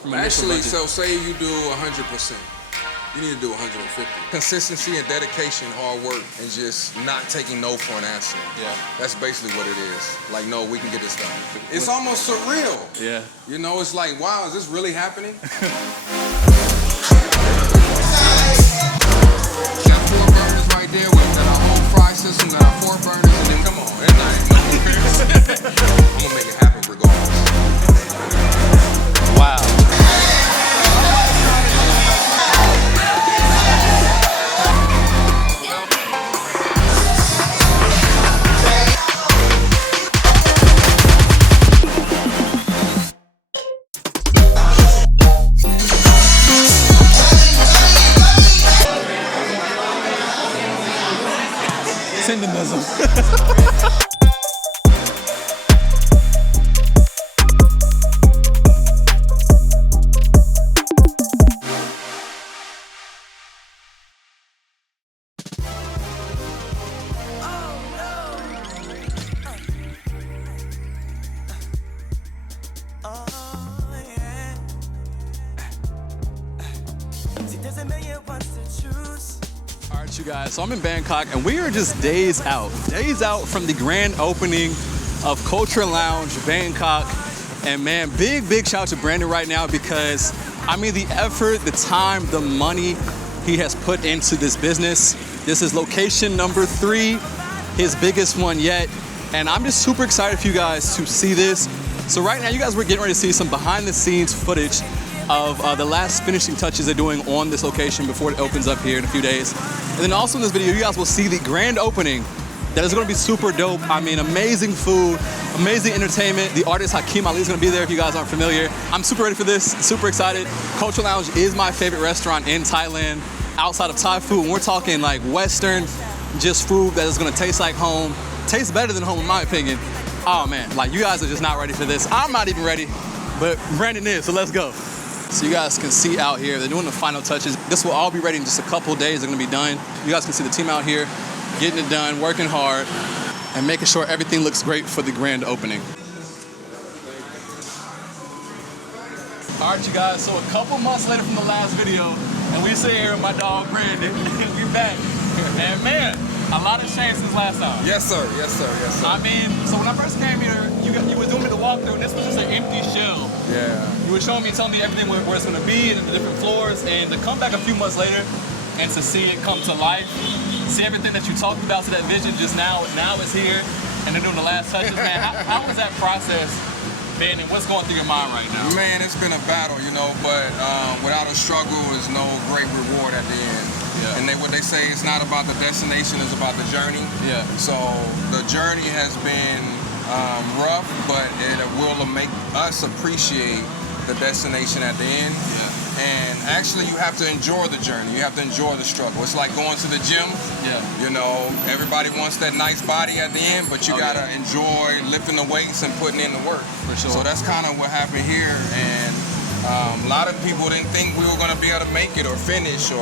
from Actually, budget? so say you do 100%. You need to do 150. Consistency and dedication, hard work, and just not taking no for an answer. Yeah. That's basically what it is. Like, no, we can get this done. It's almost surreal. Yeah. You know, it's like, wow, is this really happening? Got 4 burners right there. We got our whole fry system, got our 4 burners, and then come on, at night, no repairs. I'm gonna make it happen regardless. Wow. Tendenism. All right, you guys, so I'm in Bangkok and we are just days out from the grand opening of Culture Lounge Bangkok. And man, big shout out to Brandon right now because I mean the effort, the time, the money he has put into this business. This is location number 3, his biggest one yet. And I'm just super excited for you guys to see this. So right now you guys were getting ready to see some behind the scenes footage of the last finishing touches they're doing on this location before it opens up here in a few days. And then also in this video, you guys will see the grand opening that is gonna be super dope. I mean, amazing food, amazing entertainment. The artist Hakeem Ali is gonna be there if you guys aren't familiar. I'm super ready for this, super excited. Culture Lounge is my favorite restaurant in Thailand outside of Thai food. And we're talking like Western, just food that is gonna taste like home, tastes better than home in my opinion. Oh man, like you guys are just not ready for this. I'm not even ready, but Brandon is, so let's go. So you guys can see out here, they're doing the final touches. This will all be ready in just a couple of days. They're gonna be done. You guys can see the team out here getting it done, working hard, and making sure everything looks great for the grand opening. All right, you guys, so a couple months later from the last video, and we sit here with my dog Brandon. We're back. And man, a lot has changed since last time. Yes, sir. Yes, sir. Yes, sir. I mean, so when I first came here, you were doing me the walkthrough, and this was just an empty shell. Yeah. You were showing me, telling me everything where it's going to be and the different floors, and to come back a few months later and to see it come to life, see everything that you talked about, to that vision just now it's here, and they're doing the last touches, man. How was that process been, and what's going through your mind right now? Man, it's been a battle, you know, but without a struggle is no great reward at the end. Yeah. And what they say, it's not about the destination, it's about the journey. Yeah. So the journey has been rough, but it will make us appreciate the destination at the end. Yeah. And actually, you have to enjoy the journey. You have to enjoy the struggle. It's like going to the gym. Yeah. You know, everybody wants that nice body at the end, but you gotta enjoy lifting the weights and putting in the work. For sure. So that's kind of what happened here. And a lot of people didn't think we were gonna be able to make it or finish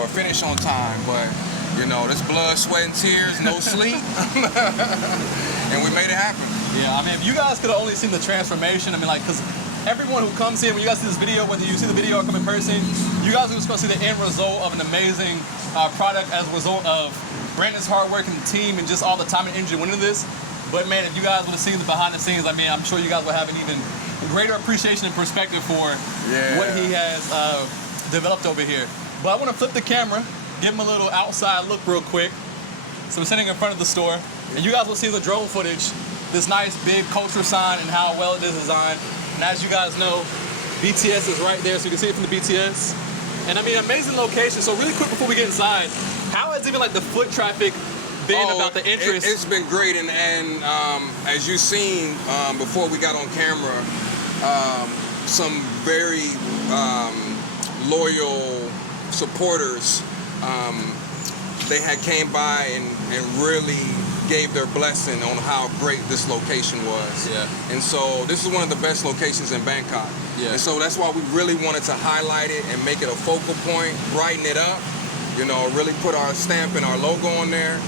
on time, but you know, this blood, sweat, and tears, no sleep, and we made it happen. Yeah, I mean, if you guys could have only seen the transformation, I mean, like, because everyone who comes here, when you guys see this video, whether you see the video or come in person, you guys are just going to see the end result of an amazing product as a result of Brandon's hard work and the team and just all the time and energy went into this. But man, if you guys would have seen the behind the scenes, I mean, I'm sure you guys would have an even greater appreciation and perspective for what he has developed over here. But I want to flip the camera, give him a little outside look real quick. So we're sitting in front of the store, and you guys will see the drone footage, this nice big culture sign and how well it is designed. And as you guys know, BTS is right there, so you can see it from the BTS. And I mean, amazing location. So really quick before we get inside, how has even like the foot traffic been about the interest? It's been great, and as you've seen before we got on camera, some very loyal supporters, they had came by and really gave their blessing on how great this location was. Yeah. And so this is one of the best locations in Bangkok. Yeah. And so that's why we really wanted to highlight it and make it a focal point, brighten it up, you know, really put our stamp and our logo on there.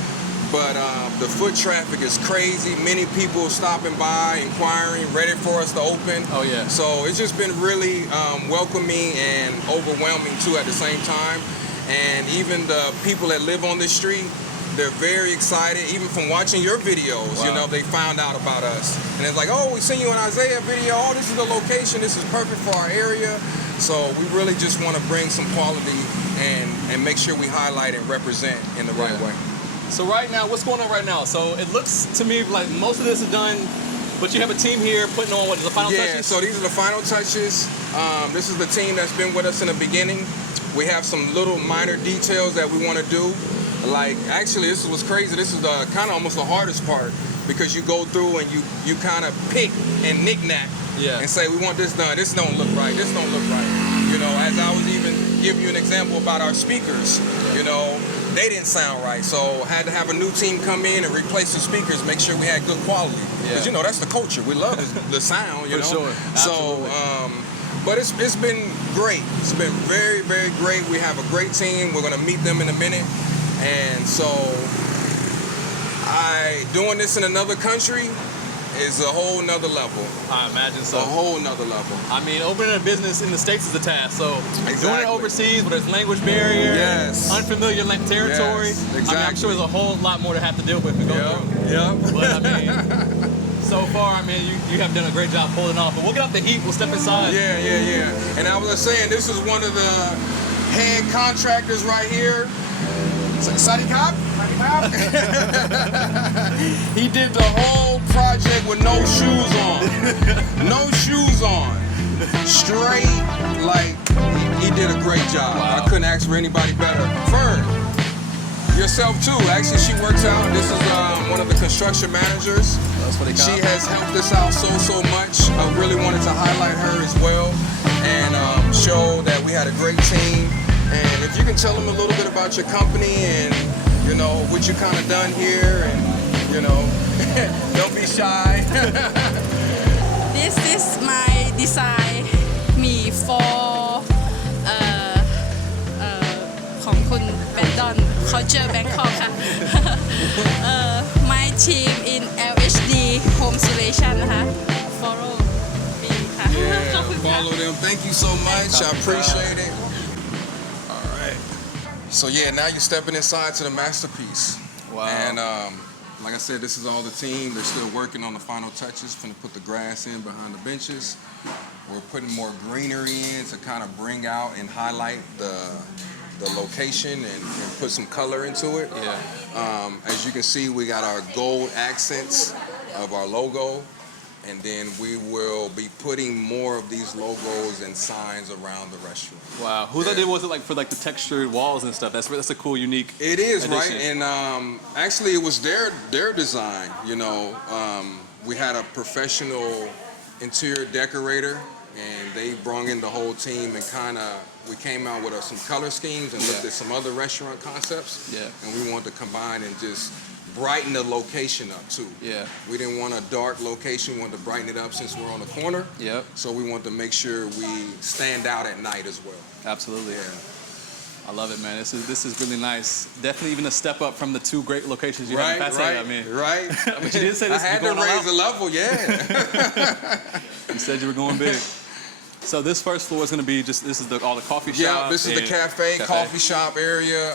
but the foot traffic is crazy. Many people stopping by, inquiring, ready for us to open. Oh yeah. So it's just been really welcoming and overwhelming too at the same time. And even the people that live on this street, they're very excited, even from watching your videos. Wow. You know, they found out about us. And it's like, oh, we seen you in Isaiah video. Oh, this is the location. This is perfect for our area. So we really just want to bring some quality and make sure we highlight and represent in the right way. So right now, what's going on right now? So it looks to me like most of this is done, but you have a team here putting on what is the final touches? Yeah, so these are the final touches. This is the team that's been with us in the beginning. We have some little minor details that we want to do. Like, actually, this is what's crazy. This is the kind of almost the hardest part, because you go through and you kind of pick and knick-knack and say, we want this done. This don't look right. This don't look right. You know, as I was even giving you an example about our speakers, you know, they didn't sound right. So had to have a new team come in and replace the speakers, make sure we had good quality. Because, you know, that's the culture. We love the sound, you know. For sure. Absolutely. So, but it's been great. It's been very, very great. We have a great team. We're going to meet them in a minute. And so doing this in another country is a whole nother level. I imagine so. A whole nother level. I mean, opening a business in the States is a task. So Exactly. doing it overseas, where there's language barrier, Yes. unfamiliar territory, Yes, I mean, I'm exactly. sure there's a whole lot more to have to deal with and go through. Yep. But I mean, so far, I mean, you have done a great job pulling it off. But we'll get off the heat. We'll step inside. Yeah. And I was just saying, this is one of the head contractors right here. Sadi Cop? He did the whole project with no shoes on. No shoes on. Straight, like, he did a great job. Wow. I couldn't ask for anybody better. Fern, yourself too. Actually, she works out. This is one of the construction managers. That's what they She has helped us out so much. I really wanted to highlight her as well and show that we had a great team. And if you can tell them a little bit about your company and, you know, what you kind of done here, and, you know, don't be shy. This is my design me for ของคุณ Brandon Culture Bangkok ค่ะ My team in LHD Home Solution นะคะ Follow me ค่ะ ขอบคุณค่ะ Follow them. Thank you so much. I appreciate it. All right. So yeah, now you're stepping inside to the masterpiece. Wow. And like I said, this is all the team. They're still working on the final touches. Finna put the grass in behind the benches. We're putting more greenery in to kind of bring out and highlight the location and put some color into it. Yeah. As you can see, we got our gold accents of our logo. And then we will be putting more of these logos and signs around the restaurant. Wow. Whose idea was it, like, for like the textured walls and stuff? That's a cool, unique. It is, addition. right? And actually, it was their design. You know, we had a professional interior decorator, and they brought in the whole team and we came out with some color schemes and looked at some other restaurant concepts. Yeah. And we wanted to combine and just brighten the location up too. Yeah. We didn't want a dark location. We wanted to brighten it up since we're on the corner. Yep. So we want to make sure we stand out at night as well. Absolutely. I love it, man. This is really nice. Definitely even a step up from the two great locations you have in Pattaya. I mean, right. But you did say this. I had to raise the level, yeah. You said you were going big. So this first floor is going to be all the coffee shop. Yeah, this is the cafe, coffee shop area.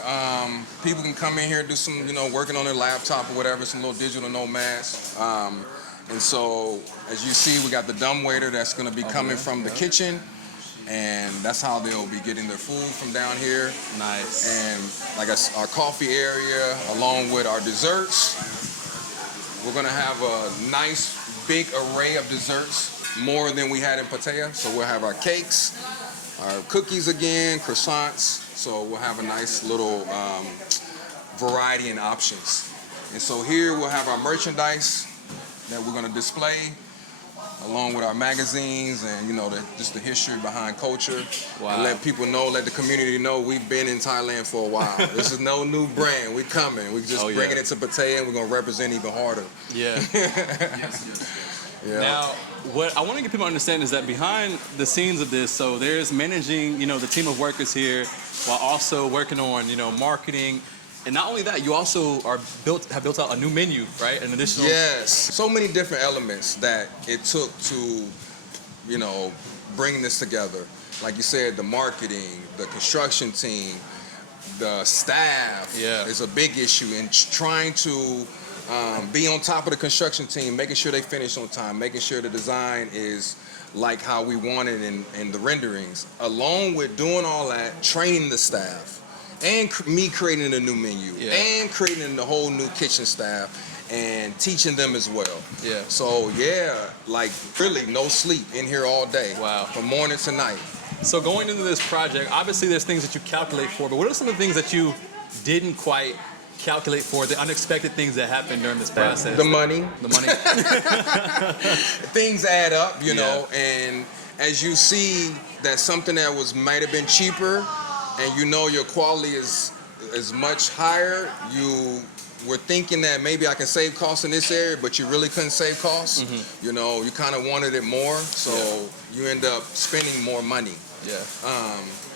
People can come in here, do some, you know, working on their laptop or whatever, some little digital nomads. And so, as you see, we got the dumbwaiter that's going to be coming from the kitchen. And that's how they'll be getting their food from down here. Nice. And like our coffee area, along with our desserts. We're going to have a nice big array of desserts, more than we had in Pattaya. So we'll have our cakes, our cookies again, croissants. So we'll have a nice little variety and options. And so here we'll have our merchandise that we're going to display, along with our magazines and, you know, just the history behind culture. Wow. And let people know, let the community know we've been in Thailand for a while. This is no new brand. We coming. We just bringing it to Pattaya, and we're going to represent even harder. Yeah. Yeah. Now, what I want to get people to understand is that behind the scenes of this, so there's managing, you know, the team of workers here while also working on, you know, marketing And not only that, you also have built out a new menu, right? An additional. Yes, so many different elements that it took to, bring this together. Like you said, the marketing, the construction team, the staff is a big issue in trying to be on top of the construction team, making sure they finish on time, making sure the design is like how we want it in the renderings, along with doing all that, training the staff, and me creating a new menu, and creating the whole new kitchen staff, and teaching them as well. Yeah. So like really no sleep in here all day. Wow. From morning to night. So going into this project, obviously there's things that you calculate for, but what are some of the things that you didn't quite calculate for, the unexpected things that happened during this process? The money. The money. Things add up, you know, and as you see that something that might have been cheaper, and your quality is much higher, you were thinking that maybe I can save costs in this area, but you really couldn't save costs. Mm-hmm. You kind of wanted it more, so you end up spending more money. Yeah.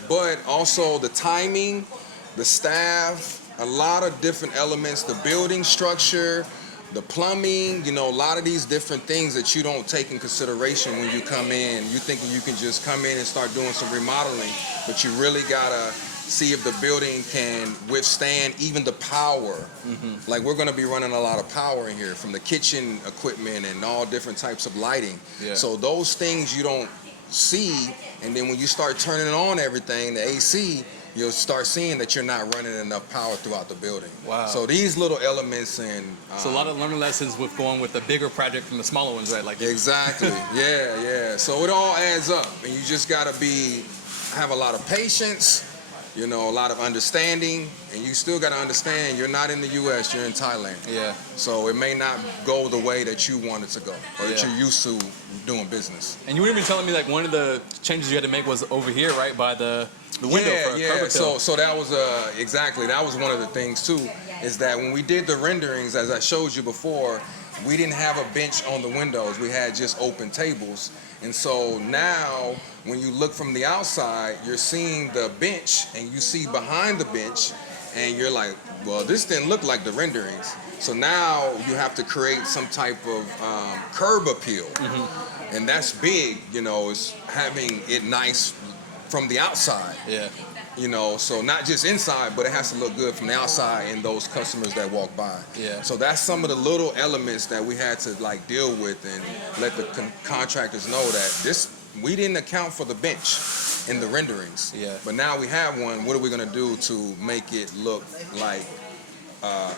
But also the timing, the staff, a lot of different elements, the building structure, the plumbing, a lot of these different things that you don't take in consideration when you come in. You thinking you can just come in and start doing some remodeling, but you really gotta see if the building can withstand even the power. Mm-hmm. Like we're gonna be running a lot of power in here from the kitchen equipment and all different types of lighting. Yeah. So those things you don't see, and then when you start turning on everything, the AC, you'll start seeing that you're not running enough power throughout the building. Wow. So these little elements and... so a lot of learning lessons with going with the bigger project from the smaller ones, right? Like exactly. Yeah. So it all adds up, and you just gotta have a lot of patience, a lot of understanding, and you still gotta understand you're not in the U.S., you're in Thailand. Yeah. So it may not go the way that you want it to go, or that you're used to doing business. And you were even telling me like one of the changes you had to make was over here, right, by the window for curb appeal. So that was exactly, that was one of the things too, is that when we did the renderings, as I showed you before, we didn't have a bench on the windows. We had just open tables. And so now, when you look from the outside, you're seeing the bench, and you see behind the bench, and you're like, well, this didn't look like the renderings. So now you have to create some type of curb appeal. Mm-hmm. And that's big, is having it nice from the outside. Yeah. So not just inside, but it has to look good from the outside and those customers that walk by. Yeah. So that's some of the little elements that we had to deal with and let the contractors know that we didn't account for the bench in the renderings. Yeah. But now we have one. What are we gonna do to make it look like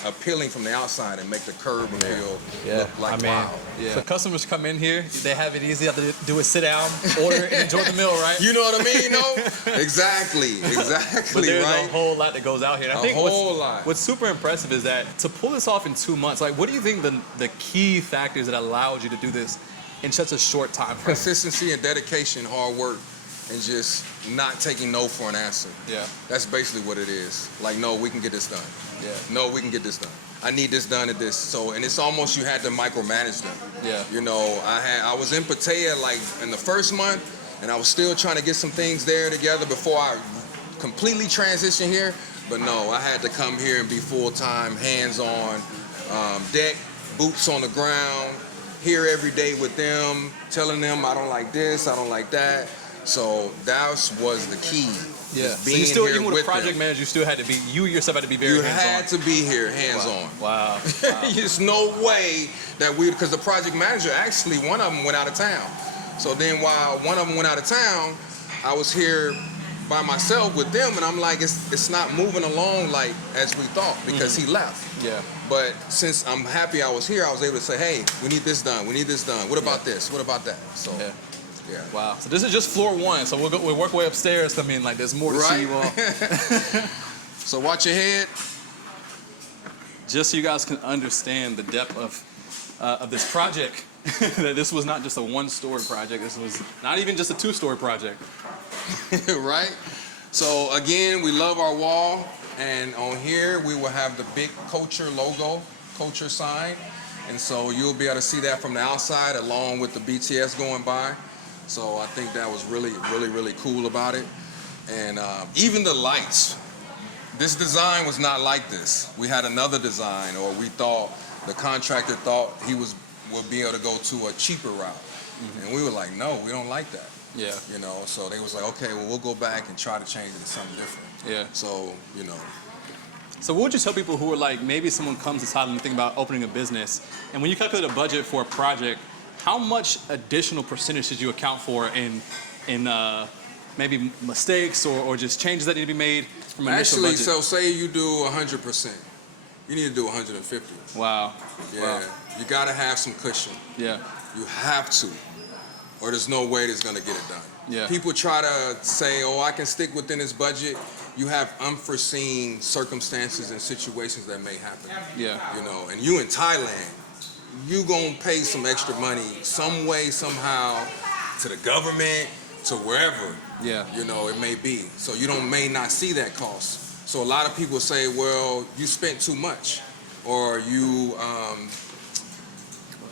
appealing from the outside and make the curb appeal look like wow. Yeah. So customers come in here, they have it easy. All they do is sit down, order, and enjoy the meal, right? You know what I mean? Exactly. But there's a whole lot that goes out here. And I think lot. What's super impressive is that to pull this off in 2 months, what do you think the key factors that allowed you to do this in such a short time frame? Consistency and dedication, hard work, and just not taking no for an answer. Yeah. That's basically what it is. No, we can get this done. Yeah. No, we can get this done. I need this done at this. So, and it's almost you had to micromanage them. Yeah. I was in Pattaya in the first month, and I was still trying to get some things there together before I completely transitioned here. But no, I had to come here and be full-time, hands-on, deck, boots on the ground, here every day with them, telling them I don't like this, I don't like that. So that was the key. Yeah. So you still, even with a project manager, you still had to be, you yourself had to be very hands-on. You had to be here hands-on. Wow. There's no way that because the project manager, actually, one of them went out of town. So then while one of them went out of town, I was here by myself with them, and I'm like, it's not moving along as we thought, because he left. Yeah. But since I'm happy I was here, I was able to say, hey, we need this done, what about this, what about that? So. Yeah. Wow. So this is just floor 1. So we'll work our way upstairs. There's more to see you all. So watch your head. Just so you guys can understand the depth of this project, that this was not just a 1-story project. This was not even just a 2-story project. Right. So again, we love our wall, and on here we will have the big Culture logo, Culture sign, and so you'll be able to see that from the outside along with the BTS going by. So I think that was really, really, really cool about it. And even the lights, this design was not like this. We had another design, or we thought, the contractor thought he would be able to go to a cheaper route. And we were like, no, we don't like that. Yeah. You know, so they was like, okay, well, we'll go back and try to change it to something different. Yeah. So, you know. So what would you tell people who are like, maybe someone comes to Thailand and think about opening a business, and when you calculate a budget for a project, how much additional percentage should you account for in maybe mistakes or just changes that need to be made from initial Actually, budget? so say you do 100%. You need to do 150. Wow. Yeah. Wow. You got to have some cushion. Yeah. You have to, or there's no way that's gonna get it done. Yeah. People try to say, oh, I can stick within this budget. You have unforeseen circumstances and situations that may happen. Yeah. You know, and you in Thailand, you gonna pay some extra money some way, somehow, to the government, to wherever. Yeah. You know, it may be. So you may not see that cost. So a lot of people say, well, you spent too much, or you,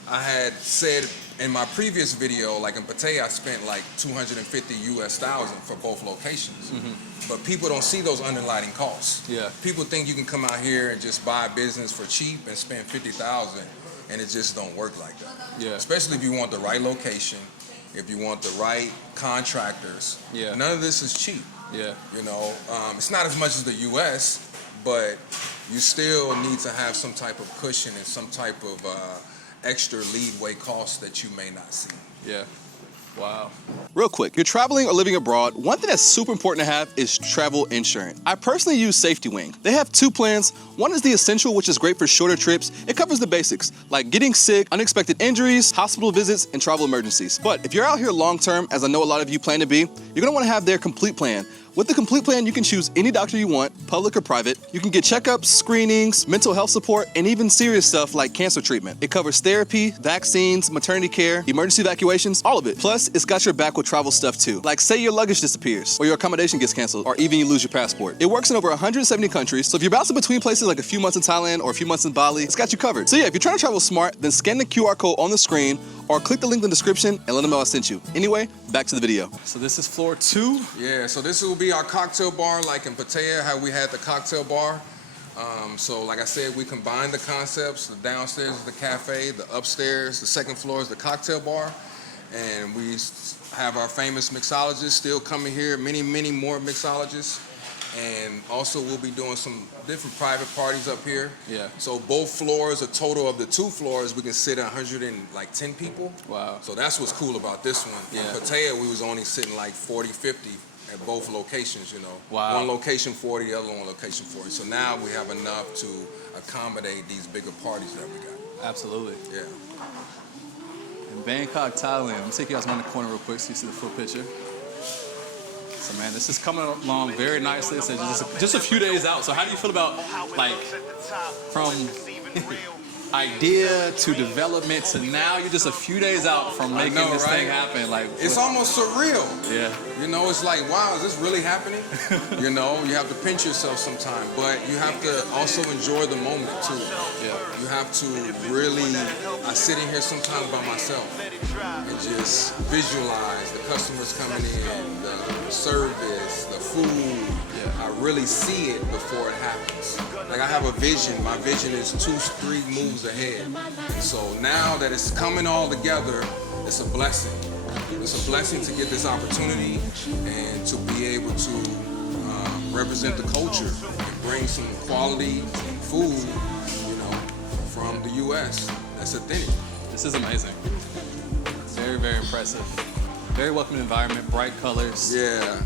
I had said in my previous video, like in Pattaya, I spent like $250,000 for both locations. But people don't see those underlying costs. Yeah. People think you can come out here and just buy a business for cheap and spend $50,000, and it just don't work like that. Yeah. Especially if you want the right location, if you want the right contractors. Yeah. None of this is cheap. Yeah. You know, it's not as much as the U.S., but you still need to have some type of cushion and some type of extra leadway costs that you may not see. Yeah. Wow. Real quick, you're traveling or living abroad, one thing that's super important to have is travel insurance. I personally use Safety Wing. They have two plans. One is the Essential, which is great for shorter trips. It covers the basics, like getting sick, unexpected injuries, hospital visits, and travel emergencies. But if you're out here long term, as I know a lot of you plan to be, you're gonna wanna have their Complete Plan. With the Complete Plan, you can choose any doctor you want, public or private. You can get checkups, screenings, mental health support, and even serious stuff like cancer treatment. It covers therapy, vaccines, maternity care, emergency evacuations, all of it. Plus, it's got your back with travel stuff too. Like say your luggage disappears, or your accommodation gets canceled, or even you lose your passport. It works in over 170 countries, so if you're bouncing between places like a few months in Thailand or a few months in Bali, it's got you covered. So yeah, if you're trying to travel smart, then scan the QR code on the screen, or click the link in the description and let them know I sent you. Anyway, back to the video. So this is floor 2. Yeah, so this will be our cocktail bar, like in Pattaya, how we had the cocktail bar. So like I said, we combined the concepts. The downstairs is the cafe, the upstairs, the second floor is the cocktail bar. And we have our famous mixologists still coming here, many, many more mixologists. And also we'll be doing some different private parties up here. Yeah. So both floors, a total of the 2 floors, we can sit 110 people. Wow. So that's what's cool about this one. Yeah. In Pattaya, we was only sitting like 40, 50 at both locations, you know. Wow. One location 40, the other one location 40. So now we have enough to accommodate these bigger parties that we got. Absolutely. Yeah. In Bangkok, Thailand. Let me take you guys around the corner real quick so you see the full picture. So man, this is coming along very nicely. It's just a few days out. So how do you feel about like from idea to development to now you're just a few days out from making this thing happen? Like it's almost surreal. Yeah. You know, it's like, wow, is this really happening? You know, you have to pinch yourself sometime, but you have to also enjoy the moment too. Yeah. You have to really, I sit in here sometimes by myself and just visualize the customers coming in, the service, the food. Yeah. I really see it before it happens. Like I have a vision. My vision is 2-3 moves ahead. And so now that it's coming all together, it's a blessing. It's a blessing to get this opportunity and to be able to represent the culture and bring some quality food, you know, from the U.S. that's authentic. This is amazing. Very, very impressive. Very welcoming environment, bright colors. Yeah.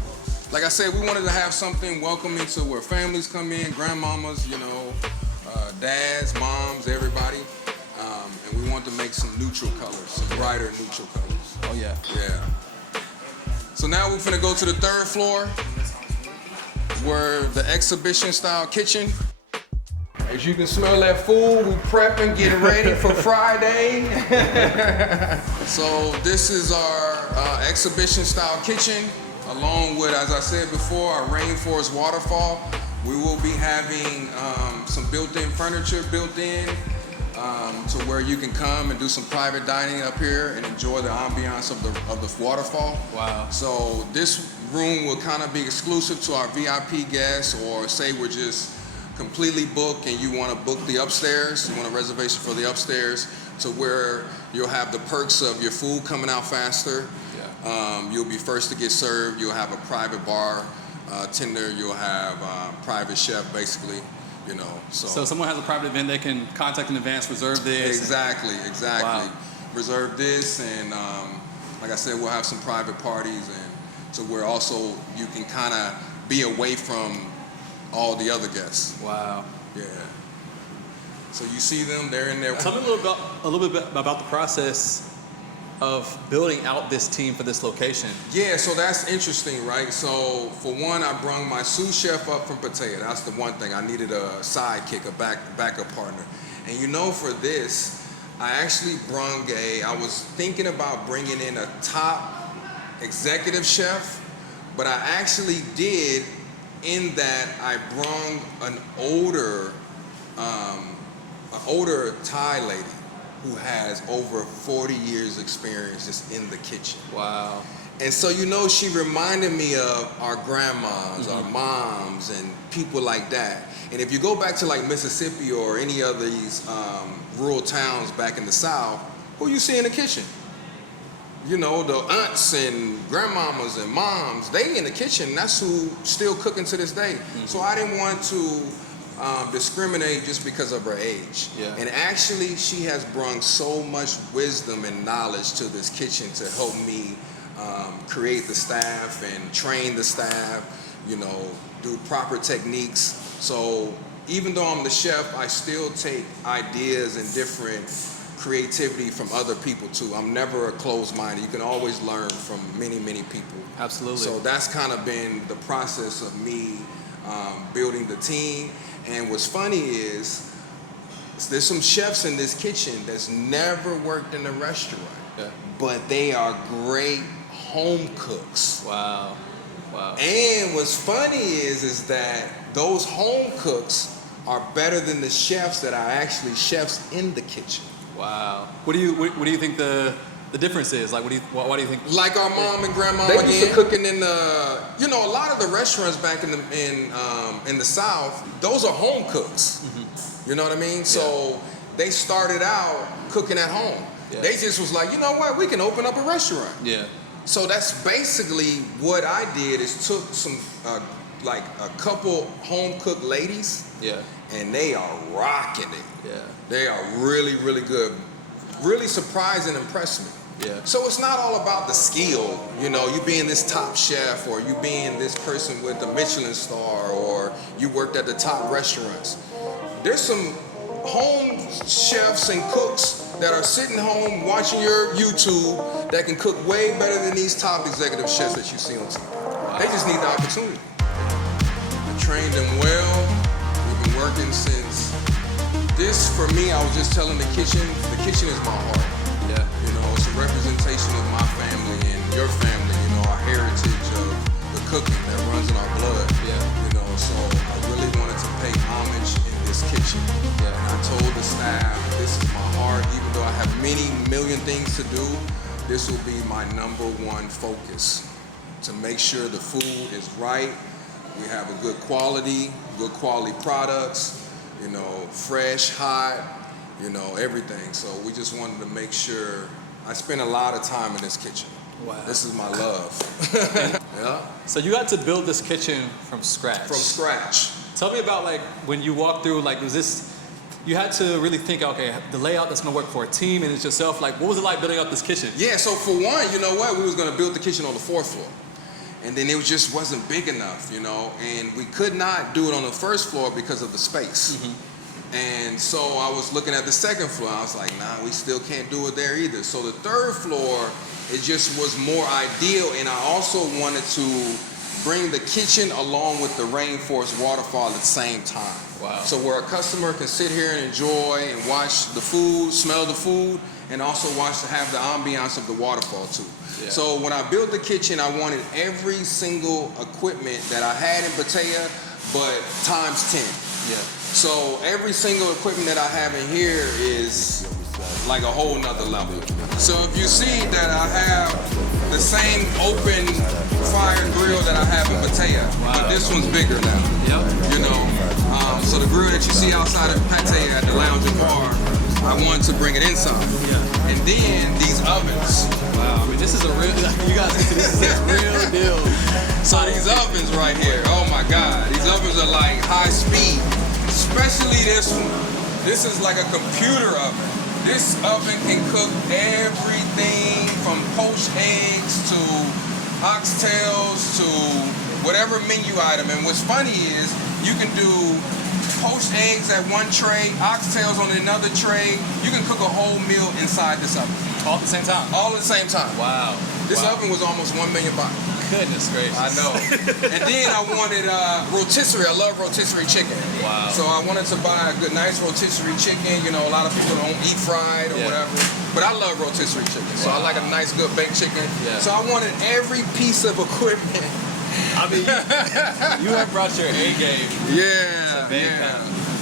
Like I said, we wanted to have something welcoming to where families come in, grandmamas, you know, dads, moms, everybody. And we want to make some neutral colors, some brighter neutral colors. Oh yeah. Yeah. So now we're finna go to the 3rd floor, where the exhibition style kitchen. As you can smell that food, we prepping, getting ready for Friday. So this is our exhibition style kitchen, along with, as I said before, our rainforest waterfall. We will be having some built-in furniture built in to where you can come and do some private dining up here and enjoy the ambiance of the waterfall. Wow. So this room will kind of be exclusive to our VIP guests, or say we're just completely booked and you want to book the upstairs, you want a reservation for the upstairs, to where you'll have the perks of your food coming out faster. You'll be first to get served. You'll have a private bar tender. You'll have private chef, basically. You know, so someone has a private event, they can contact in advance, reserve this. Exactly. Wow. Reserve this, and like I said, we'll have some private parties, and so where also you can kind of be away from all the other guests. Wow. Yeah. So you see them, they're in there. Tell me a little bit about the process of building out this team for this location. Yeah, so that's interesting, right? So for one, I brung my sous chef up from Pattaya. That's the one thing. I needed a sidekick, a backup partner. And you know, for this, I actually I was thinking about bringing in a top executive chef, but I actually did, in that I brung an older Thai lady who has over 40 years experience just in the kitchen. Wow. And so, you know, she reminded me of our grandmas, our moms, and people like that. And if you go back to like Mississippi or any of these rural towns back in the South, who you see in the kitchen? You know, the aunts and grandmamas and moms, they in the kitchen. That's who still cooking to this day. So I didn't want to discriminate just because of her age. Yeah. And actually, she has brought so much wisdom and knowledge to this kitchen to help me create the staff and train the staff, you know, do proper techniques. So even though I'm the chef, I still take ideas and different creativity from other people too. I'm never a closed-minded. You can always learn from many, many people. Absolutely. So that's kind of been the process of me building the team. And what's funny is there's some chefs in this kitchen that's never worked in a restaurant, but they are great home cooks. Wow. Wow. And what's funny is that those home cooks are better than the chefs that are actually chefs in the kitchen. Wow. What do you think the difference is? Like, why do you think? Like our mom and grandma, they used to cooking in the, you know, a lot of the restaurants back in the South, those are home cooks. You know what I mean? So they started out cooking at home. They just was like, you know what, we can open up a restaurant. Yeah. So that's basically what I did, is took some like a couple home cooked ladies. Yeah. And they are rocking it. Yeah. They are really, really good. Really surprised and impressed me. Yeah. So it's not all about the skill, you know, you being this top chef, or you being this person with a Michelin star, or you worked at the top restaurants. There's some home chefs and cooks that are sitting home watching your YouTube that can cook way better than these top executive chefs that you see on TV. Wow. They just need the opportunity. I trained them well. We've been working since this, for me, I was just telling the kitchen is my heart. Yeah. You know, it's a representation of my family and your family, you know, our heritage of the cooking that runs in our blood. Yeah. You know, so I really wanted to pay homage in this kitchen. Yeah. And I told the staff, this is my heart. Even though I have many million things to do, this will be my #1 focus, to make sure the food is right. We have a good quality products, you know, fresh, hot, you know, everything. So we just wanted to make sure. I spent a lot of time in this kitchen. Wow. This is my love. Yeah. So you got to build this kitchen from scratch. From scratch. Tell me about, like, when you walked through, like, was this, you had to really think, okay, the layout that's gonna work for a team and it's yourself, like, what was it like building up this kitchen? Yeah, so for one, you know what, we was gonna build the kitchen on the 4th floor. And then it just wasn't big enough, you know, and we could not do it on the 1st floor because of the space. And so I was looking at the 2nd floor. I was like, nah, we still can't do it there either. So the 3rd floor, it just was more ideal. And I also wanted to bring the kitchen along with the rainforest waterfall at the same time. Wow. So where a customer can sit here and enjoy and watch the food, smell the food, and also have the ambiance of the waterfall too. Yeah. So when I built the kitchen, I wanted every single equipment that I had in Pattaya, but times 10. Yeah. So every single equipment that I have in here is like a whole nother level. So if you see that I have the same open fire grill that I have in Pattaya, but this one's bigger now. Yep. You know, so the grill that you see outside of Pattaya at the lounge and bar, I wanted to bring it inside. Yeah. And then these ovens. Wow. I mean, this is a real. You guys, this is a real deal. So these ovens right here, oh my God, these ovens are like high speed, especially this one. This is like a computer oven. This oven can cook everything from poached eggs to oxtails to whatever menu item. And what's funny is you can do poached eggs at one tray, oxtails on another tray. You can cook a whole meal inside this oven. All at the same time. All at the same time. Wow. This oven was almost $1 million. Goodness gracious. I know. And then I wanted rotisserie. I love rotisserie chicken. Wow. So I wanted to buy a good, nice rotisserie chicken. You know, a lot of people don't eat fried or whatever. But I love rotisserie chicken. So I like a nice, good baked chicken. Yeah. So I wanted every piece of equipment. I mean, you have brought your A game. Yeah.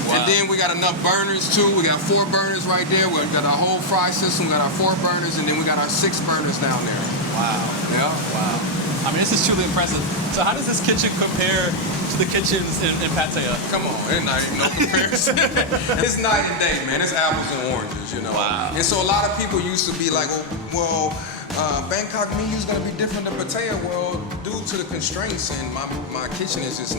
Wow. And then we got enough burners too. We got 4 burners right there. We got our whole fry system. We got our 4 burners, and then we got our 6 burners down there. Wow. Yeah. Wow. I mean, this is truly impressive. So how does this kitchen compare to the kitchens in Pattaya? Come on, there's not even no comparison. It's night and day, man. It's apples and oranges, you know. Wow. And so a lot of people used to be like, well, Bangkok menu is gonna be different than Pattaya. Well, due to the constraints, and my kitchen is just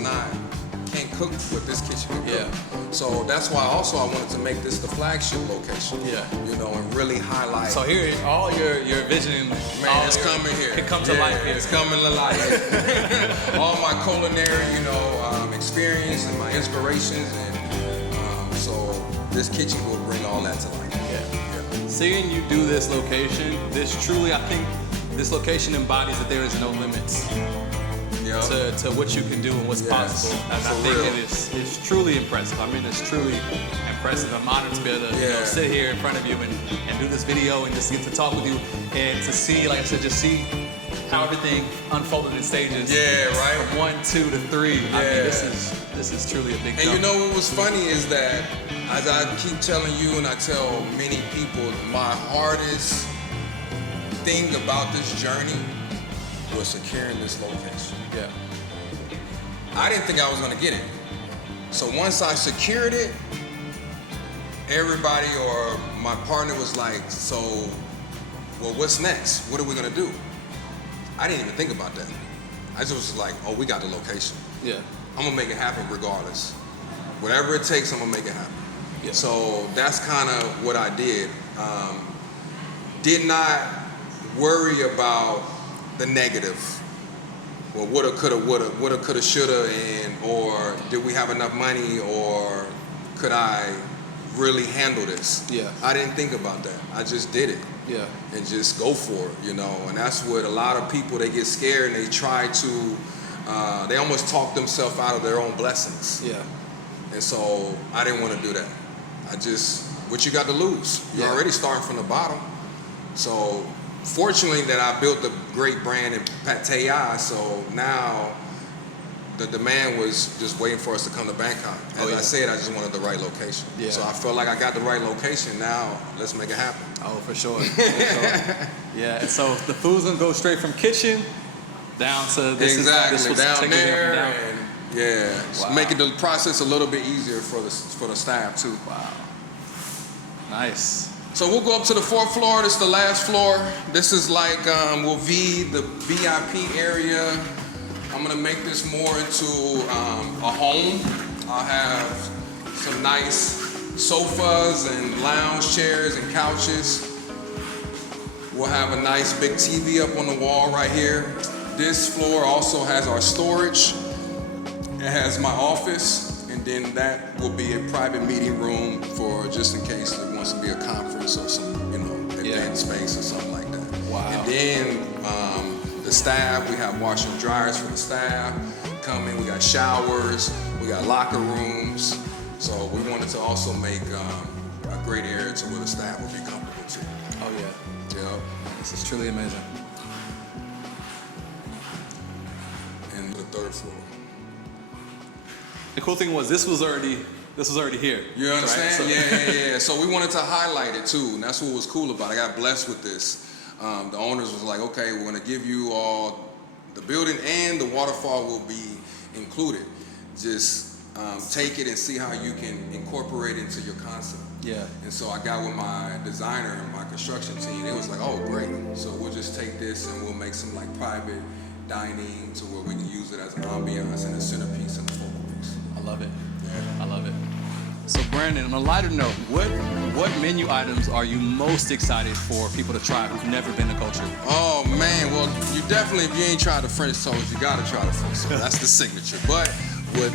can't cook what this kitchen can cook. Yeah. So that's why also I wanted to make this the flagship location. Yeah. You know, and really highlight. So here, all your vision, Man, it's coming here. It comes to life here. It's coming to life. All my culinary, you know, experience and my inspirations, and so this kitchen will bring all that to life. Yeah. Seeing you do this location, I think this location embodies that there is no limits to what you can do and what's possible. And I think it's truly impressive. I mean, it's truly impressive. I'm honored to be able to sit here in front of you and do this video and just get to talk with you and to see, like I said, just see how everything unfolded in stages. Yeah, right. From 1, 2 to 3. Yeah. I mean, this is truly a big jump. And you know what was funny is that, as I keep telling you and I tell many people, my hardest thing about this journey was securing this location. Yeah. I didn't think I was gonna get it. So once I secured it, everybody or my partner was like, so, well, what's next? What are we gonna do? I didn't even think about that. I just was like, oh, we got the location. Yeah. I'm gonna make it happen regardless. Whatever it takes, I'm gonna make it happen. Yeah. So that's kind of what I did. Did not worry about the negative. Well, woulda, coulda, shoulda, or did we have enough money, or could I really handle this? Yeah. I didn't think about that. I just did it. Yeah. And just go for it, you know. And that's what a lot of people, they get scared and they try to, they almost talk themselves out of their own blessings. Yeah. And so I didn't want to do that. What you got to lose? You're already starting from the bottom. So fortunately that I built a great brand in Pattaya, so now the demand was just waiting for us to come to Bangkok. As I said, I just wanted the right location. Yeah. So I felt like I got the right location. Now let's make it happen. Oh, for sure. Yeah, and so the food's gonna go straight from kitchen down to this down there, down. And making the process a little bit easier for the staff too. Wow. Nice. So we'll go up to the 4th floor. This is the last floor. This is like will be the VIP area. I'm gonna make this more into a home. I'll have some nice sofas and lounge chairs and couches. We'll have a nice big TV up on the wall right here. This floor also has our storage. It has my office, and then that will be a private meeting room for just in case there wants to be a conference or some, event space or something like that. Wow. And then the staff, we have washer and dryers for the staff coming. We got showers, we got locker rooms. So we wanted to also make a great area to where the staff will be comfortable too. Oh yeah. Yeah. This is truly amazing. And the 3rd floor. The cool thing was this was already This was already here. You understand? Right? Yeah. So we wanted to highlight it too, and that's what was cool about it. I got blessed with this. The owners was like, okay, we're gonna give you all the building and the waterfall will be included. Just take it and see how you can incorporate it into your concept. Yeah. And so I got with my designer and my construction team. It was like, oh, great. So we'll just take this and we'll make some like private dining to where we can use it as an ambiance and a centerpiece and a focal piece. I love it. Yeah. I love it. So Brandon, on a lighter note, what menu items are you most excited for people to try who've never been to Culture? Oh man, well you definitely, if you ain't tried the French toast, you gotta try the French toast. That's the signature. But with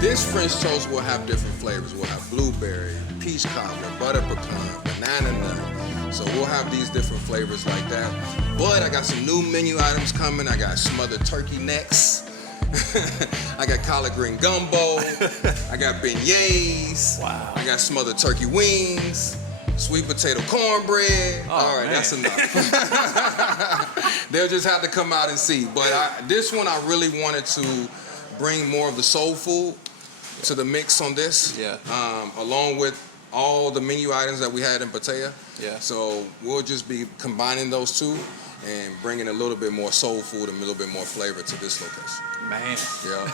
this French toast, we'll have different flavors. We'll have blueberry, peach cobbler, butter pecan, banana nut. So we'll have these different flavors like that. But I got some new menu items coming. I got smothered turkey necks. I got collard green gumbo. I got beignets. Wow. I got smothered turkey wings. Sweet potato cornbread. Oh, all right, man. that's enough. They'll just have to come out and see. But this one, I really wanted to bring more of the soul food to the mix on this. Yeah. Along with all the menu items that we had in Pattaya. Yeah. So we'll just be combining those two and bringing a little bit more soul food and a little bit more flavor to this location. Man, Yeah.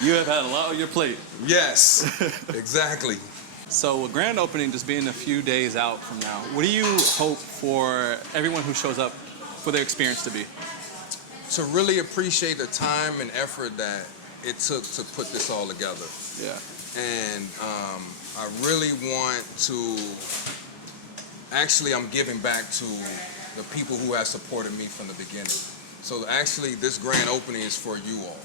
you have had a lot on your plate. Yes, exactly. So with grand opening just being a few days out from now, what do you hope for everyone who shows up for their experience to be? To really appreciate the time and effort that it took to put this all together. Yeah. And I really want to, actually I'm giving back to the people who have supported me from the beginning. So actually this grand opening is for you all.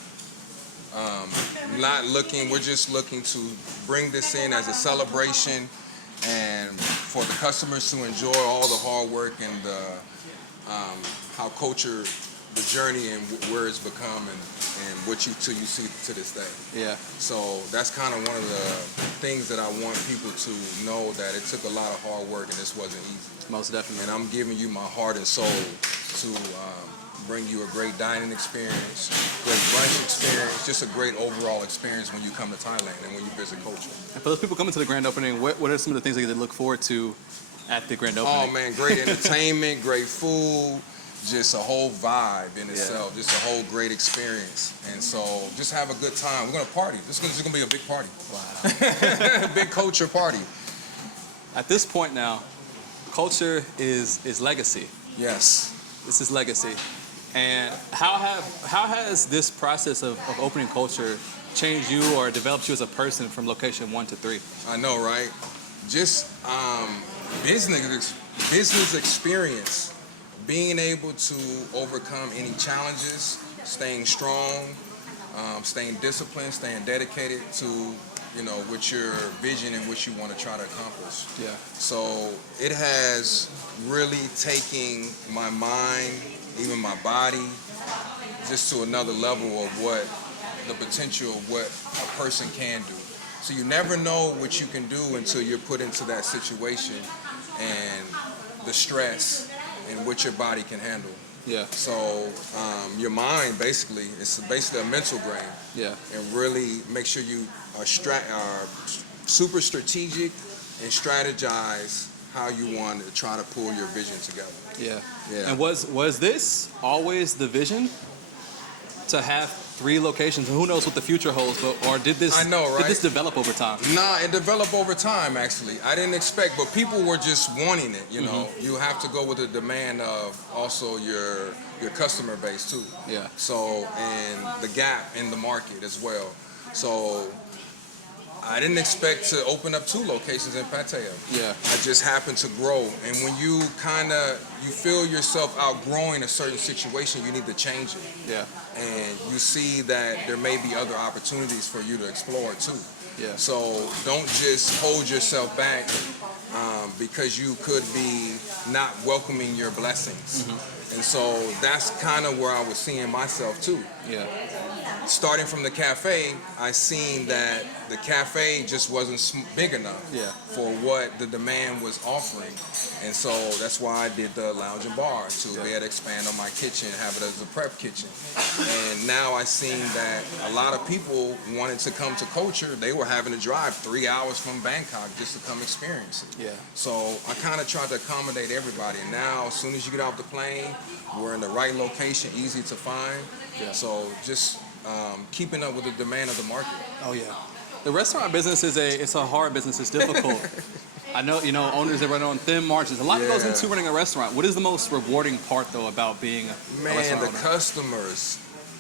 We're just looking to bring this in as a celebration and for the customers to enjoy all the hard work and how culture, the journey and where it's become and what you see to this day. Yeah. So that's kind of one of the things that I want people to know, that it took a lot of hard work and this wasn't easy. Most definitely. And I'm giving you my heart and soul to bring you a great dining experience, great brunch experience, just a great overall experience when you come to Thailand and when you visit culture. And for those people coming to the grand opening, what are some of the things that they look forward to at the grand opening? Oh man, great entertainment, great food, just a whole vibe in itself, just a whole great experience. And so just have a good time. We're gonna party. This is gonna be a big party. Wow. Big culture party. At this point now, culture is legacy. Yes. This is legacy. And how has this process of opening culture changed you or developed you as a person from location 1 to 3? I know, right? Just business experience, being able to overcome any challenges, staying strong, staying disciplined, staying dedicated to, with your vision and what you want to try to accomplish. Yeah. So it has really taken my mind, even my body, just to another level of what the potential of what a person can do. So you never know what you can do until you're put into that situation and the stress and what your body can handle. Yeah. So your mind basically, it's basically a mental game. Yeah. And really make sure you are super strategic and strategize how you want to try to pull your vision together. Yeah. Yeah. And was this always the vision to have 3 locations? And who knows what the future holds, or did this I know, right? Did this develop over time? Nah, it developed over time actually. I didn't expect, but people were just wanting it, you know. You have to go with the demand of also your customer base too. Yeah. So, and the gap in the market as well. So I didn't expect to open up 2 locations in Pattaya. Yeah. I just happened to grow. And when you you feel yourself outgrowing a certain situation, you need to change it. Yeah. And you see that there may be other opportunities for you to explore too. Yeah. So don't just hold yourself back because you could be not welcoming your blessings. And so that's kind of where I was seeing myself too. Yeah. Starting from the cafe, I seen that the cafe just wasn't big enough for what the demand was offering. And so that's why I did the lounge and bar to be able to expand on my kitchen, have it as a prep kitchen. And now I seen that a lot of people wanted to come to Culture. They were having to drive 3 hours from Bangkok just to come experience it. Yeah. So I kind of tried to accommodate everybody. And now, as soon as you get off the plane, we're in the right location, easy to find. Yeah. So just keeping up with the demand of the market. Oh yeah. The restaurant business it's a hard business. It's difficult. I know, owners that run on thin margins. A lot goes into running a restaurant. What is the most rewarding part though about being a restaurant owner?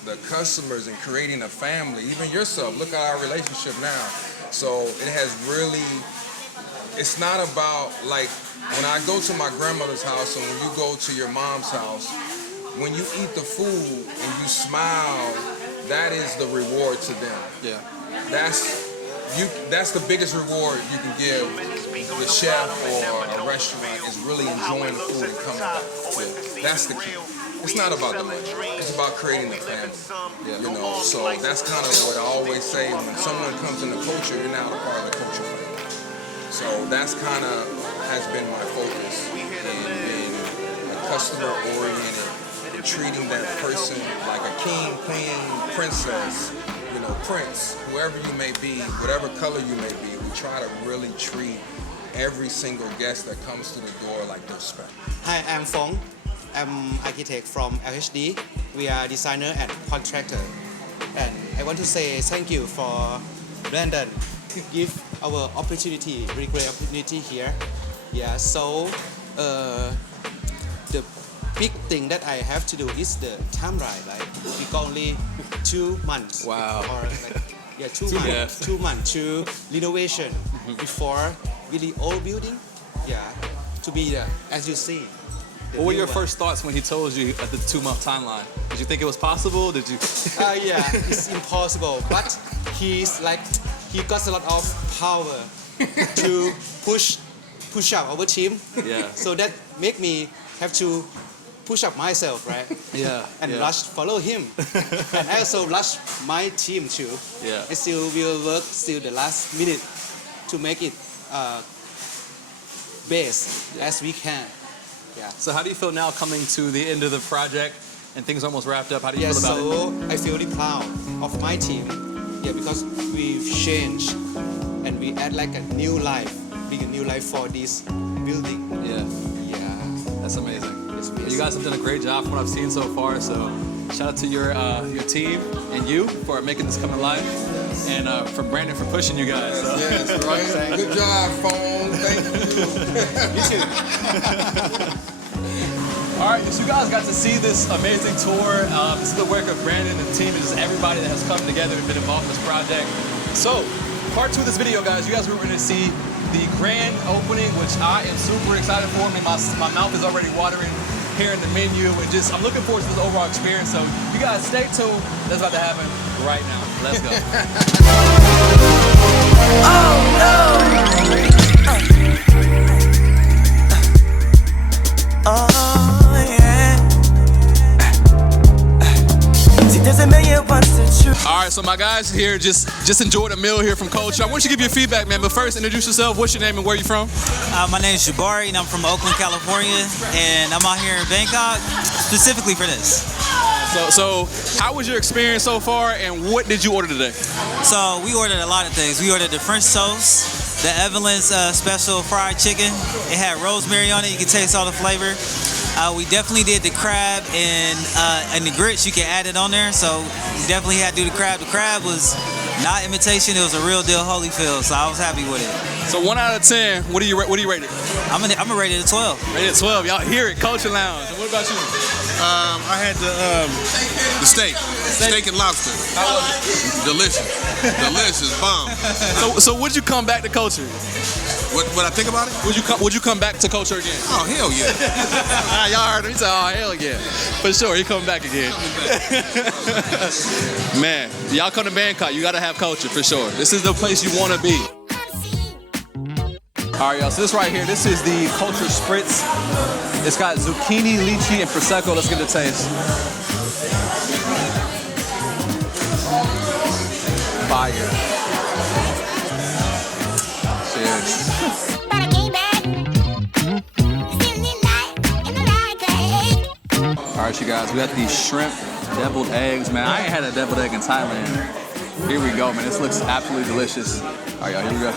The customers and creating a family, even yourself. Look at our relationship now. So it has really, it's not about like when I go to my grandmother's house and when you go to your mom's house, when you eat the food and you smile, that is the reward to them. Yeah. That's the biggest reward you can give the chef or a restaurant is really enjoying the food and coming back. Yeah. That's the key. It's not about the money. It's about creating a family. Yeah. So that's kind of what I always say when someone comes into Culture, you're now a part of the Culture family. So that's kind of has been my focus in being a customer oriented, treating that person like a king, queen, princess, prince, whoever you may be, whatever color you may be. We try to really treat every single guest that comes through the door like they're special. Hi, I'm Fong. I'm architect from LHD. We are designer and contractor. And I want to say thank you for Brandon to give our opportunity, really great opportunity here. Yeah, so the big thing that I have to do is the timeline, right? We got only 2 months. Wow. Or 2 months. 2 months to renovation before really old building. Yeah, to be as you see. What were your first thoughts when he told you at the 2-month timeline? Did you think it was possible? Did you? Yeah, it's impossible. But he got a lot of power to push up our team. Yeah. So that make me have to push up myself, right? Yeah. And follow him. And I also rush my team too. Yeah. And still will work till the last minute to make it best as we can. Yeah. So how do you feel now coming to the end of the project and things are almost wrapped up? How do you feel about it? So I feel really proud of my team. Yeah, because we've changed and we add like a new life, bring a new life for this building. Yeah. Yeah. That's amazing. You guys have done a great job from what I've seen so far. So shout out to your team and you for making this come to life, and for Brandon for pushing you guys. So. Yes, right. Good job, Phone. Thank you. You too. All right, so you guys got to see this amazing tour. This is the work of Brandon and the team. This is everybody that has come together and been involved in this project. So, part 2 of this video, guys, you guys were going to see the grand opening, which I am super excited for. I mean, my mouth is already watering here in the menu, and I'm looking forward to this overall experience. So, you guys stay tuned. That's about to happen right now. Let's go. Oh no! All right, so my guys here just enjoyed a meal here from Culture. I want you to give you feedback, man, but first introduce yourself. What's your name and where you from? My name is Jabari, and I'm from Oakland, California, and I'm out here in Bangkok specifically for this. So how was your experience so far, and what did you order today? So we ordered a lot of things. We ordered the French toast, the Evelyn's special fried chicken. It had rosemary on it. You can taste all the flavor. We definitely did the crab and the grits. You can add it on there, so you definitely had to do the crab. The crab was not imitation; it was a real deal Holyfield, so I was happy with it. So 1 out of 10, what do you rate it? I'm gonna rate it a 12. Rated 12. Y'all hear it, Culture Lounge. And what about you? I had the steak and lobster. How was it? Delicious, bomb. So would you come back to Culture? What I think about it? Would you come back to Culture again? Oh hell yeah! Y'all heard him. He said, "Oh hell yeah!" For sure, he coming back again. Man, y'all come to Bangkok, you gotta have Culture for sure. This is the place you want to be. All right, y'all, so this right here, this is the culture spritz. It's got zucchini, lychee, and prosecco. Let's get the taste. Fire. Cheers. All right, you guys, we got these shrimp deviled eggs, man. I ain't had a deviled egg in Thailand. Here we go, man. This looks absolutely delicious. All right, y'all, here we go.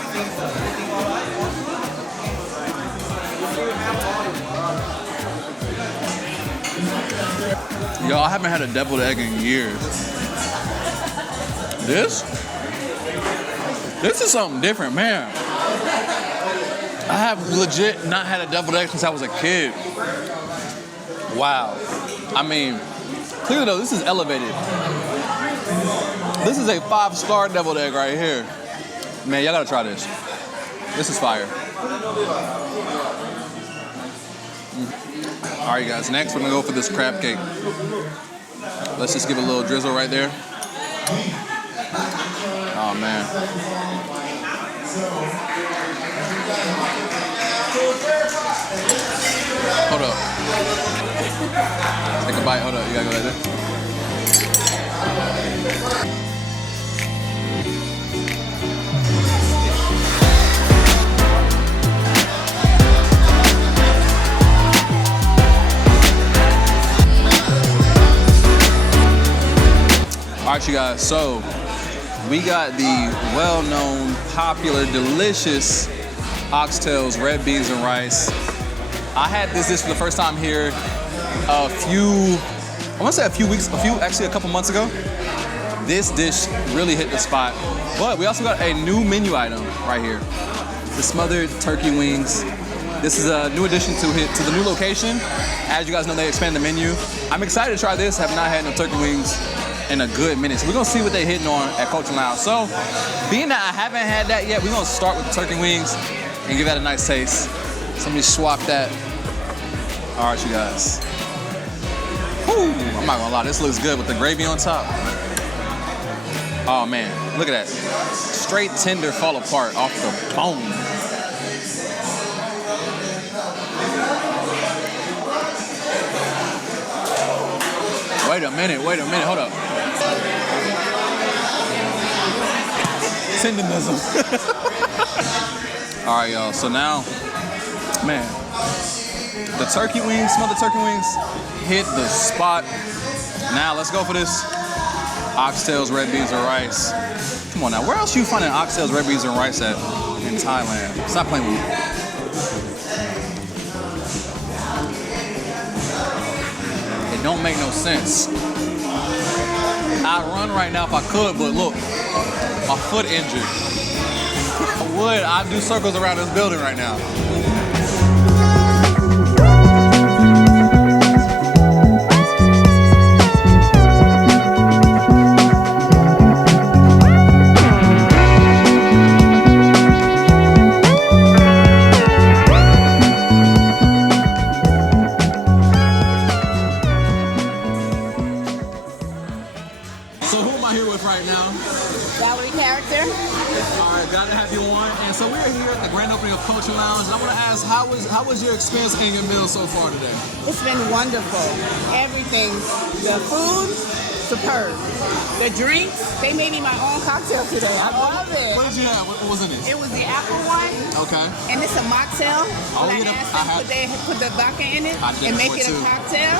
Y'all, I haven't had a deviled egg in years. This is something different, man. I have legit not had a deviled egg since I was a kid. Wow. I mean, clearly though, this is elevated. This is a 5-star deviled egg right here. Man, y'all gotta try this. This is fire. All right, guys, next we're gonna go for this crab cake. Let's just give it a little drizzle right there. Oh, man. Hold up. Take a bite, hold up, you gotta go right there. All right, you guys, so we got the well-known, popular, delicious oxtails, red beans and rice. I had this dish for the first time here a couple months ago. This dish really hit the spot. But we also got a new menu item right here. The smothered turkey wings. This is a new addition to the new location. As you guys know, they expanded the menu. I'm excited to try this. Have not had no turkey wings in a good minute. So we're gonna see what they're hitting on at Culture Lounge. So, being that I haven't had that yet, we're gonna start with the turkey wings and give that a nice taste. So let me swap that. All right, you guys. Whew, I'm not gonna lie, this looks good with the gravy on top. Oh man, look at that. Straight tender fall apart off the bone. Wait a minute, hold up. Tenderism. All right, y'all, so now, man, the turkey wings, smothered turkey wings, hit the spot. Now let's go for this oxtails, red beans, and rice. Come on now, where else you finding oxtails, red beans, and rice at in Thailand? Stop playing with me. It don't make no sense. I'd run right now if I could, but look, my foot injured. I'd do circles around this building right now. So who am I here with right now? Gallery character. All right, glad to have you on. And so we're here at the grand opening of Culture Lounge. And I want to ask, how was your experience getting your meal so far today? It's been wonderful. Everything, the food, superb. The drinks, they made me my own cocktail today. I love it. What did you have? What was in it? It was the apple one. Okay. And it's a mocktail. Oh, But I yeah, asked them put the vodka in it I did and it make for it too. a cocktail.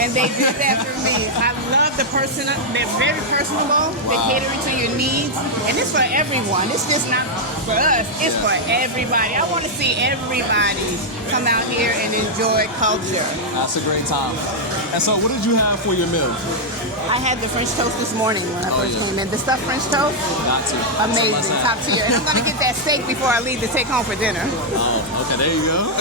And they did that for me. I love the person. They're very personable. They cater to your needs. And it's for everyone. It's just not for us. It's for everybody. I want to see everybody come out here and enjoy culture. That's a great time. And so what did you have for your meal? I had the French toast this morning when I first came in. The stuffed French toast, Got to. amazing, top tier. And I'm gonna get that steak before I leave to take home for dinner. Oh, okay, there you go.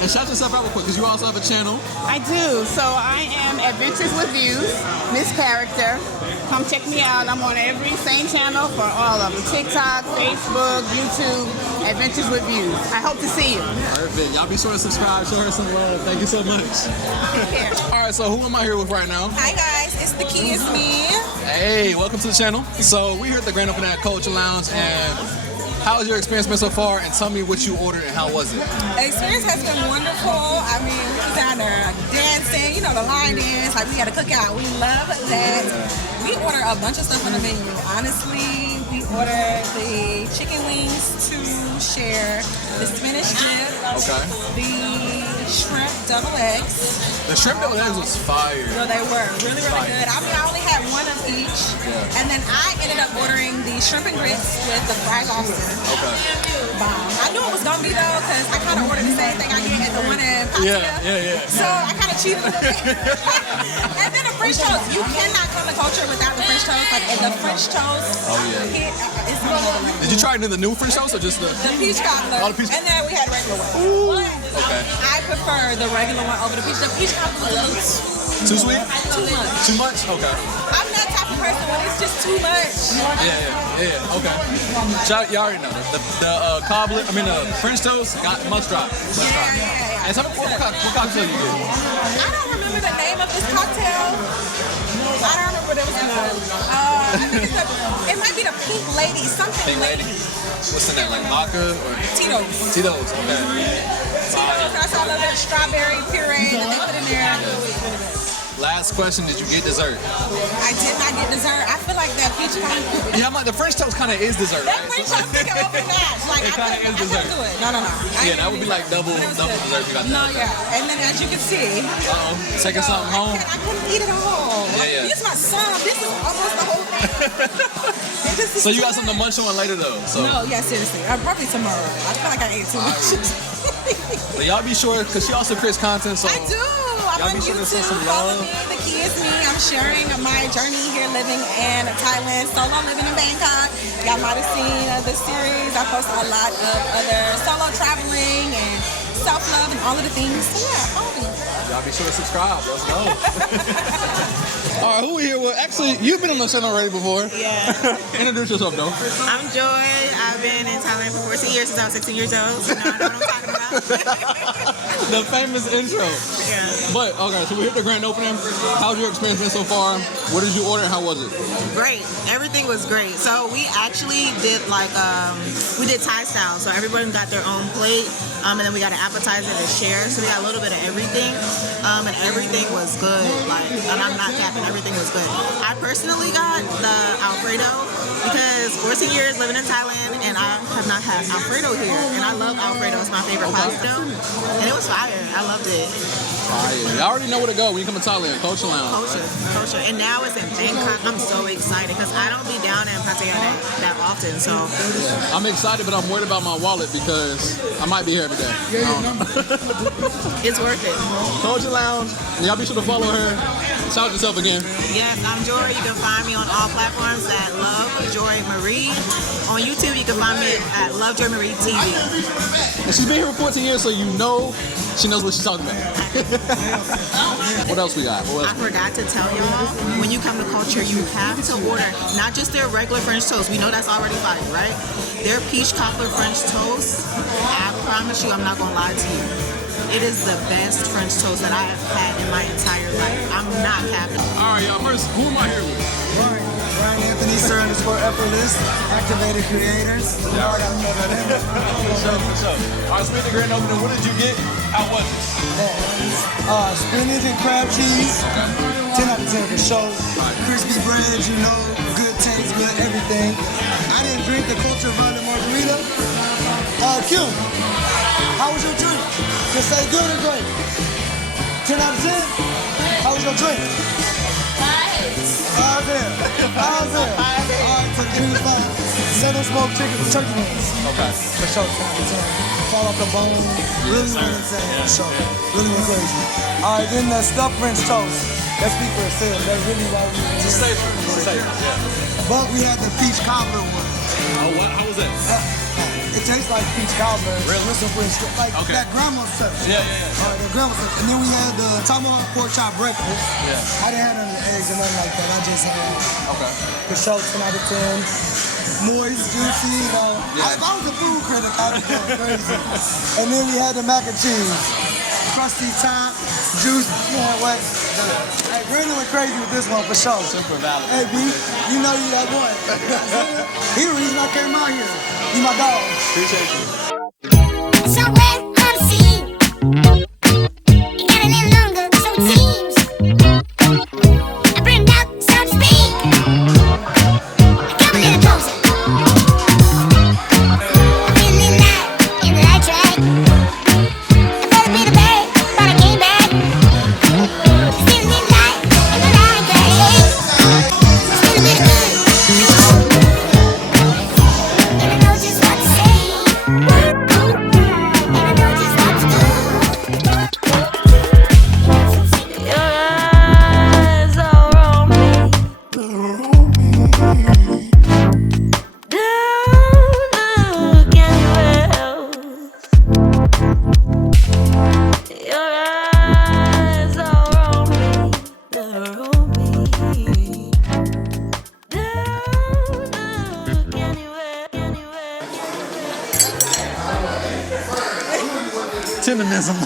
And shout yourself out real quick, because you also have a channel. I do. So I am Adventures with Views, Miss Character. Come check me out. I'm on every same channel for all of them. TikTok, Facebook, YouTube, Adventures with Views. I hope to see you. Perfect. Y'all be sure to subscribe, show her some love. Thank you so much. Take care. All right, so who am I here with right now? Hi guys, it's the key is me. Hey, welcome to the channel. So we're here at the grand opening at Culture Lounge, and How has your experience been so far? And tell me what you ordered and how was it? The experience has been wonderful. I mean, we was down there dancing, you know, the line dance, like we had a cookout. We love that. We ordered a bunch of stuff on the menu. Honestly, we ordered the chicken wings to share, the spinach dip, the shrimp double eggs. The shrimp double eggs was fire. Well, they were really, really good. I mean, I only had one of each. And then I ended up ordering the shrimp and grits with the fried lobster. Bomb. I knew it was gonna be though, because I kind of ordered the same thing I did at the one in Pattaya. So I kind of cheated a little bit. And then the French toast. You cannot come to culture without the French toast. Like, and the French toast, it's another level. Did you try any of the new French toast or just the peach cobbler? Oh, the peach. And then we had regular one. I prefer the regular one over the peach. The peach cobbler was a little too sweet? Too much. Too much? Okay. I'm that type of person when it's just too much. Yeah. Okay. Y'all already know the cobbler. I mean the French toast got must drop. Yeah. And what cocktail you get? I don't remember the name of this cocktail. I don't remember what it was called. I think it might be the Pink Lady, something Pink Lady. What's in that? Like vodka or Tito's? Tito's. Okay. Tito's. I saw a little bit of strawberry puree that they put in there. Last question, did you get dessert? I did not get dessert. I feel like that peach cobbler. Yeah, the French toast kind of is dessert, That right? French toast can overmatch. Like, it kind of is dessert. Do it. No. Yeah, that would be like double dessert you got. No, yeah. And then as you can see. Taking something home. I couldn't eat it all. Yeah. This is my son. This is almost the whole thing. So you got something to munch on later though? So. No, yeah, seriously. Probably tomorrow. I feel like I ate too much. But y'all be sure, because she also creates content, so. I do. I'm on YouTube. Follow me. The key is me. I'm sharing my journey here living in Thailand, solo living in Bangkok. Y'all might have seen the series. I post a lot of other solo traveling and self-love and all of the things. So yeah, follow me. Y'all be sure to subscribe. Let's go. All right, who we here with? Actually, you've been on the channel already before. Yeah. Introduce yourself, though. I'm Joy. I've been in Thailand for 14 years since I was 16 years old. So now I know what I'm talking about. The famous intro. Yeah. But, okay, so we're here at the grand opening. How's your experience been so far? What did you order and how was it? Great. Everything was great. So we actually did we did Thai style. So everybody got their own plate. And then we got an appetizer to share. So we got a little bit of everything. And everything was good. And I'm not capping, everything was good. I personally got the Alfredo because 14 years living in Thailand and I have not had Alfredo here. And I love Alfredo. It's my favorite pasta. And it was fire. I loved it. Fire. You already know where to go when you come to Thailand. Culture Lounge. Culture. And now it's in Bangkok. I'm so excited because I don't be down in Pattaya that often. So I'm excited, but I'm worried about my wallet because I might be here every day. It's worth it. Culture Lounge. Y'all be sure to follow her. Shout out yourself again. Yes, I'm Joy. You can find me on all platforms at Love Joy Marie. On YouTube, you can find me at Love Joy Marie TV. And she's been here for 14 years, so you know she knows what she's talking about. What else we got? I forgot to tell y'all, when you come to Culture, you have to order not just their regular French toast. We know that's already fire, right? Their peach cobbler French toast, I promise you, I'm not going to lie to you. It is the best French toast that I have had in my entire life. I'm not capping. All right, y'all. First, who am I here with? Ryan Anthony, Sir _Effortless, Activated Creators. For sure. All right, so we at the grand opening. What did you get? How was it? Spinach and crab cheese. 10 out of 10 for sure. Crispy bread, good taste, good everything. I didn't drink the Culture Vodka Margarita. Q, how was your drink? Just say good or great. 10 out of 10? How was your drink? 5 out of 10. 5 out of 10. Alright, so give me 5. Southern smoked chicken, turkey wings. Okay. For sure, 10 out of 10. Fall off the bone. Really went insane. For sure. Really went crazy. Alright, then the stuffed French toast. That speaks for itself. That's really why we It's a staple. It's a staple, yeah. But we had the peach cobbler one. Oh, what? How was that? It tastes like peach cobbler. Really? With some French, like that grandma's touch. Yeah. Alright, the grandma's touch. And then we had the tomahawk pork chop breakfast. Yeah. I didn't have none of the eggs or nothing like that. I just had the show 10 out of 10. Moist, juicy, If I was a food critic, I'd be going crazy. And then we had the mac and cheese. crusty top, juice. Man, what? Hey, Brandon went crazy with this one for sure. Super valid. Hey, B, you know you that boy. He the reason I came out here. He my dog. Appreciate you. Somewhere on the scene, you got a little longer, so it seems. I bring out, so to speak. Come a little closer. Feeling light in the right track. I better be the bird, but I came back. Feeling light in the right track. Feeling good. And I know just what to say. Tendenism.